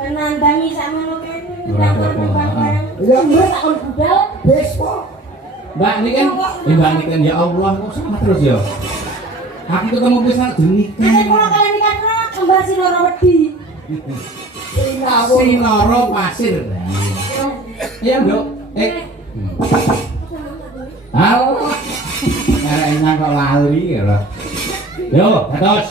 Penandangi sakmono kene. Ora apa-apa. Ya mbok tak kon budal wis kok. Mbak ini kan ya Allah kok sama terus ya. Aku ketemu pisan demi. Nek kula kalian nikah kembar sinoro wedi. Sinoro pasir. Iya, Nduk. Halo. Enak kok lali ya. Yo, terus.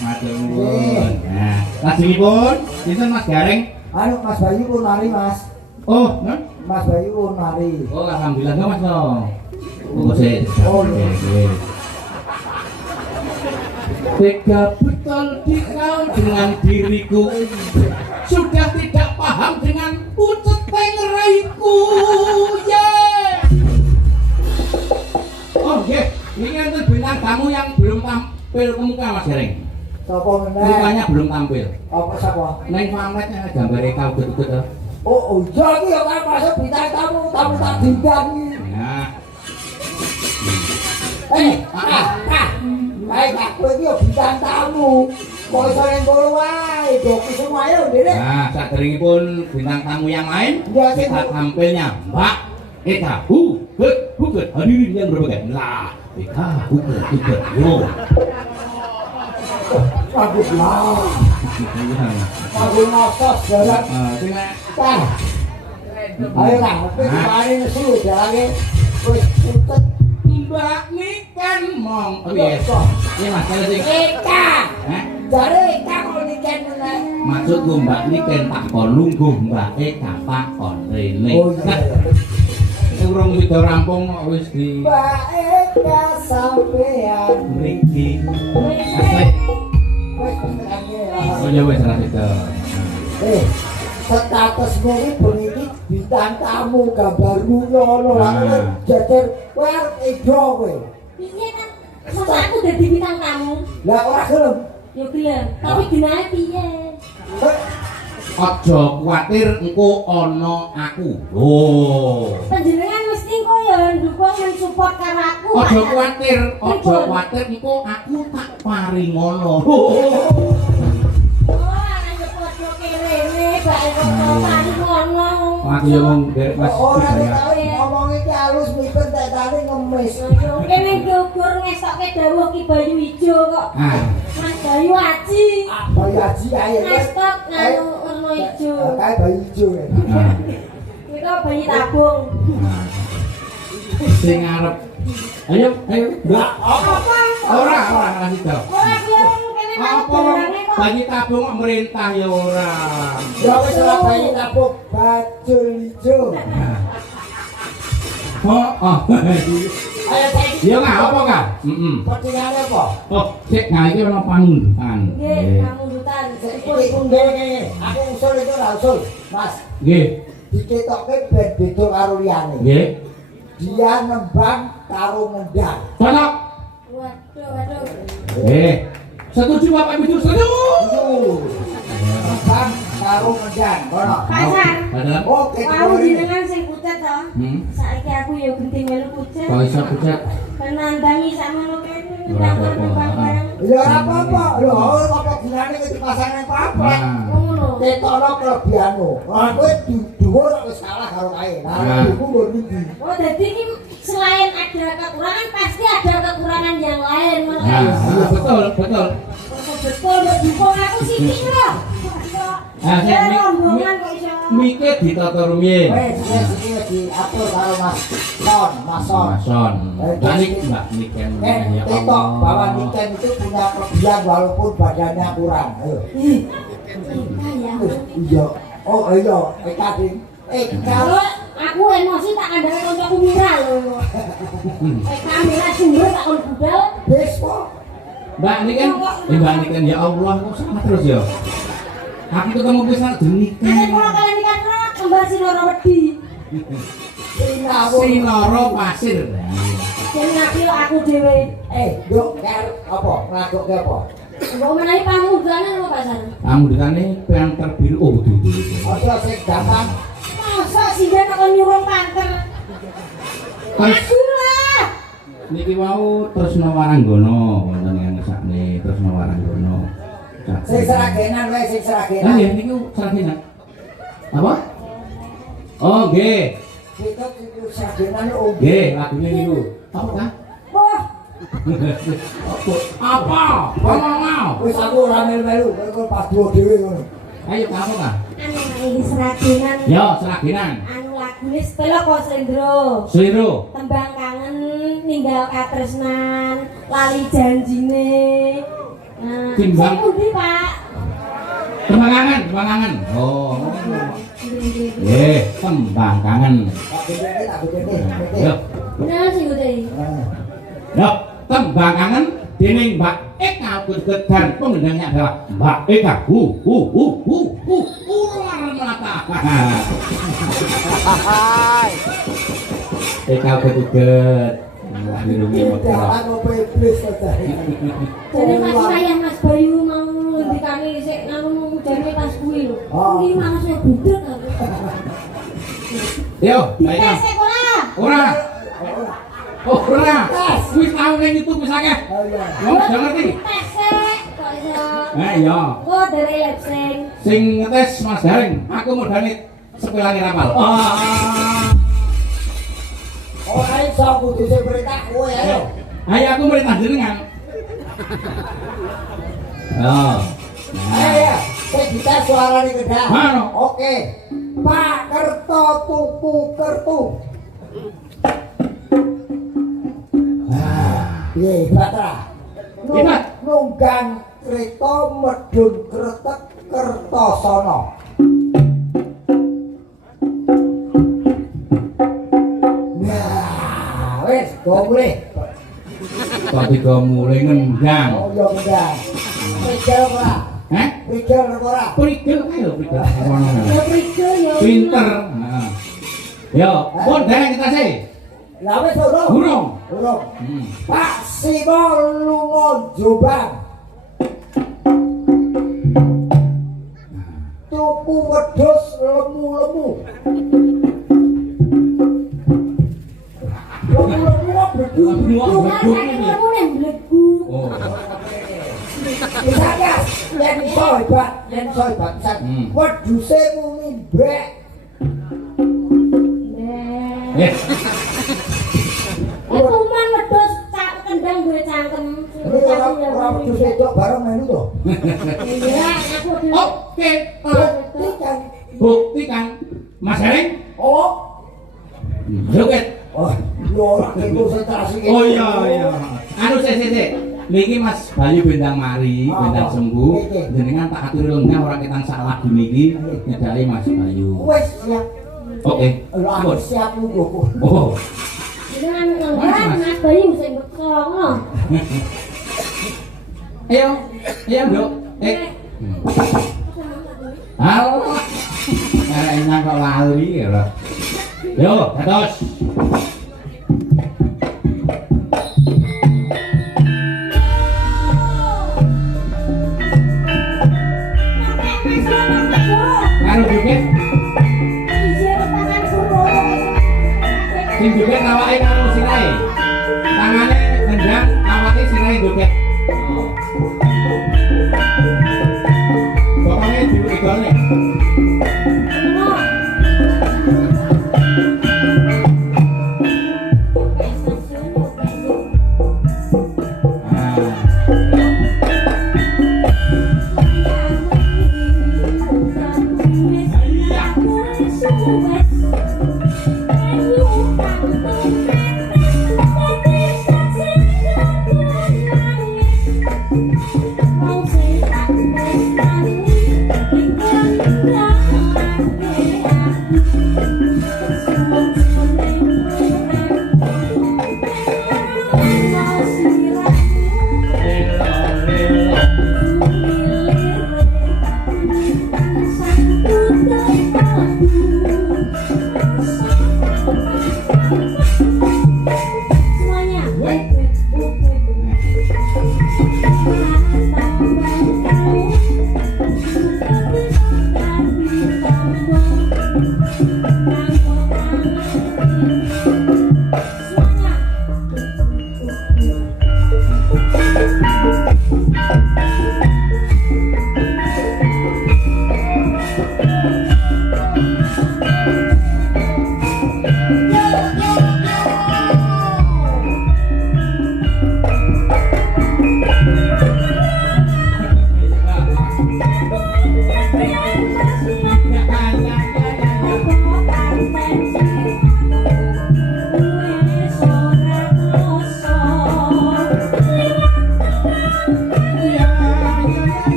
Matur nuwun. Nah, lajengipun sinten Mas Gareng? Anu Mas Bayu pun mari Mas. Oh, non? Mas Bayu pun mari. Oh, alhamdulillah no Mas no. Oh, sih. Oh, tega betul dikau dengan diriku, sudah tidak paham dengan pucet raiku. Oh, nggih. Ini enten bintang tamu yang belum tampil ke muka Mas Gareng. Sapa meneh? Mukanya belum tampil. Apa sapa? Neng pamretnya gambare kau betul-betul. Oh, iya iki ya kan masuk bintang tamu tak diundang iki. Nah. Baik, aku iki ya bintang tamu. Kok iso ning kono wae, doki semua ya, Ndek. Nah, saderengipun bintang tamu yang lain, Ya, kita tampilnya Mbak Eka Huget hadirin yang berbahagia. Lah, Eka Huget yo. Bagus lah. Bagus mosos jalan. Tah. Ayo lah, mari nesu jalane wis putet. Mbak Niken mong. Oh iya. Ini Mas kalau sing Eka. Hah? Jare Eka kok niken meneh. Maksudku Mbak Niken tak kon lungguh Mbak Eka tak kon rene. Oh iya. Urung wida rampung kok wis di Mbak Eka sampean mriki. Oh ya wis ra itu. Statusmu iki bengi bintang tamu gambarmu ngono lah jajar kowe arep edo kowe. Piye kan? Masa aku dadi bintang tamu? Lah ora gelem. Yo gelem, tapi dinae piye? Aja kuwatir engko ana aku. Oh. Panjenengan mesti kok ya ndukung mensupport karo aku. Aja kuwatir engko aku tak paringono. Aku yo wong derek Mas. Ora ngomong iki halus mikir tak tani ngemis. Kene gugur ngesokke dawuh Ki Bayu Ijo kok. Mas Bayu Aji. Bayu Aji ae. Ngestok nganu werna ijo. Kae Bayu Ijo. Kita bayi tabung. Sing arep. Ayo. Mbak. Apa? Ora kasih tau. Ora gelem kene Apa bayi tabung kok merintah ya ora. Ya wis ora bayi tabung bajul ijo. Oh. Ayo saiki. Ya ngapa Kak? Pertanyaan apa? Oh, sik iki ana pangundutan. Nggih, pangundutan. Pun ngene. Aku usul itu ora usul, Mas. Nggih. Diketokke ben beda karo liyane. Nggih. Dia nembang karo ngendang. Cocok. Waduh. Nggih. Setuju Bapak Ibu setuju? Nembang karo ngendang. Kono. Pasar. Padahal Oh, Mau jenengan sing pucet to? Saiki aku ya genting melu pucet. kok iso pucet. Penandangi sakmono kene. Ora apa-apa. Ya ora apa-apa. Lho, apa gunane iki dipasang papat. Ngono. Ketara kelebihanmu. Lah kowe dhuwur wis salah karo kae. Nah, iku nggo ndi? Oh, jadi ini selain ada kekurangan pasti ada kekurangan yang lain. Nah, betul. Betul, dukung aku sithik lho. Saya rombongan kok iso. mikir ditata rumiyin. Siki diatur karo Mas Son. Tadi Mbak Niken ya Ketok bahwa Niken itu punya kelebihan walaupun badannya kurang. Ayo. Iya. Oh iya, Eka Ding. Kalau aku emosi tak kandhane kancaku Mira lho. Kamera sumber tak kon budal. Wis kok. Mbak ini kan, Mbak ini kan ya Allah, kok sama terus ya. Aku ketemu pisan denikan. Nek kula kalian iki kan kembar sinoro wedi. Sinoro pasir. Sing nabi aku dhewe. Nduk ker apa? Ngadokke apa? Mbok menawi pamugane lho pasar. Pamudane pengen terbiru oh betul. Aja sing gampang. Masa sih dia kok nyuruh panter. Aduh. Niki wau Tresna Waranggono wonten ing ngesakne Tresna Waranggono. Sing seragenan wae sing Ah seragenan. ya niku seragenan. Apa? Oh nggih. Kita itu seragenan om. Nggih, lagune niku. Apa ta? Wah, Apa? Ngomong. Wis aku ora melu-melu, kok pas duwe dhewe ngono. Ayo kamu ta? anu iki seragenan. Yo, seragenan. Anu lagune setelok kok Slendro. Sliro. Tembang kangen ninggal katresnan, lali janjine. Nah, Timbang. sing pundi, Pak? Tembang kangen. Oh. Nggih, tembang kangen. Tak bedene, tak bedene. Yo. Nah, sing pundi? Yo, tembang kangen dening Mbak Eka Kudet dan pengendangnya adalah Mbak Eka. Ular melata. Eka Kudet. Jangan opo iblis saja. Jadi Mas Raya Mas Bayu mau ndikane sik nganu jane pas kuwi lho. Oh. Iki manusnya budut aku. Yo, Mbak Eka. Dites ora? Ora. Oh, ora. Wis tau ning itu wis akeh. Oh iya. Wong udah ngerti. Tes kok iso. Iya. Kok dari lab Sing ngetes Mas Daring, aku modalnya sepilangi rapal. Ora iso kudu sing perintah kowe ayo. Ayo aku merintah jenengan. Oh. Ayo ya, sing kita suarane kedah. Mano. Oke. Pak Kerto tuku kertu. Piye Batra? Hebat. Nunggang kereta medun kretek Kertosana. Nah, wis go mulih. Kok tiga mulai ngendang. Oh iya ngendang. Prigel ora? Heh? Prigel ora? Prigel ayo prigel. Ya prigel ya. Pinter. Heeh. Yo, pun dereng kita sih. Lah wis urung. Burung. Urung. Pak Simo lunga Jombang. Tuku wedhus lemu-lemu. Lemu-lemu kok bedu. Kamu nek mlebu. Oh. Bisa gas, yen iso hebat, pisan. Wedhuse muni mbek. Eh, Aku man wedhus cak kendang duwe cangkem. Ini ora wedhus wedok bareng melu to. Iya, aku dhewe. oke. Buktikan. Buktikan. Mas Daring. Oh, Joget. oh, yo ora konsentrasi. Oh iya iya. Anu sik. Niki Mas Bayu Bendang Mari, Bendang Sembuh. Jenengan tak aturi lenggah ora ketang sak lagu niki nyedaki Mas Bayu. Wes siap. Oke. Lha aku siap nunggu. Oh. Dengan ngelak Mas Bayu sing bekso ngono. Ayo, Nduk. Halo. Enak kok lali ya. Yo, dados. Karo joget, sing joget awake karo sirahe. Tangane nendang, awake sirahe joget. Pokoknya diulik-ulik.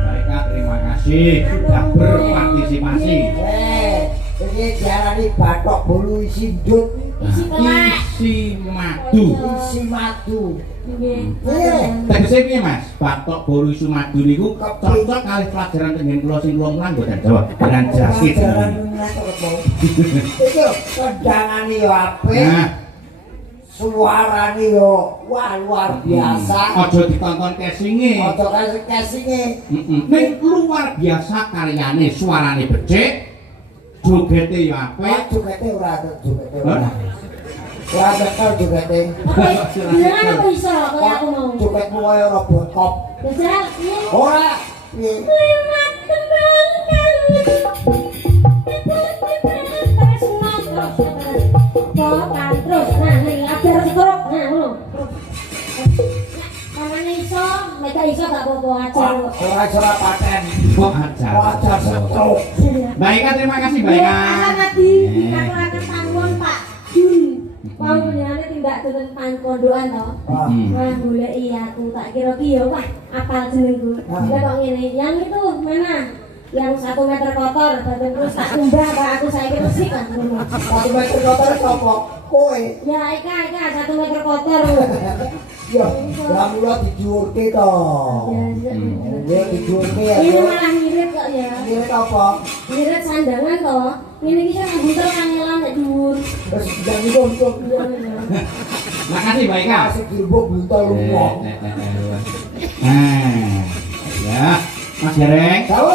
Baiklah, terima kasih sudah berpartisipasi. Ini diarani batok bolu isi ndut, Isi kelak. Isi madu. isi madu. Nggih. Tegese piye Mas? Batok bolu isu madu niku cocok kali pelajaran tengen kula sing kula mulang mboten jawab. Dan jasit. Pelajaran meneh kok mau. Iki kendangane yo apik. Nah, Suarane yo wah luar biasa. aja ditonton casinge. Ojo kasih casinge. Ning luar biasa karyane, suarane becik, jogete yo apik. Jogete ora jogete ora. Ora bekel jogete. Beneran apa iso kaya aku mau? Jogetmu kaya ora botop. Jajal, piye? Ora. Piye? Lewat kembangkan terus, nah nih ajar sekrok, nah ngono. Kamane iso, nek gak iso gak apa-apa ajar. Ora paten. Kok ajar. Ajar setruk. Baik, terima kasih Ya, baik. akan tadi katuraken panggon Pak Jun. Mau menjane tindak turun panpondokan to. Wah, goleki aku tak kira ki ya wah apal jenengku. Lah kok ngene, yang itu mana? Yang 1 meter kotor, badan terus tak tumbah Pak aku saiki resik kan ngono. 1 meter kotor sapa? Kowe. Ya Eka 1 meter kotor. Ya, ya mula dijuurke to. Ya dijuurke ya. Ini malah ngirit kok ya. Ini apa? Ngirit sandangan to. Ngene iki kan buntel kangelan nek dhuwur. Terus jangan itu untuk Makasih baik Kak. kasih dirbuk buntel lunga. Nah, ya, Mas Gareng. Tahu?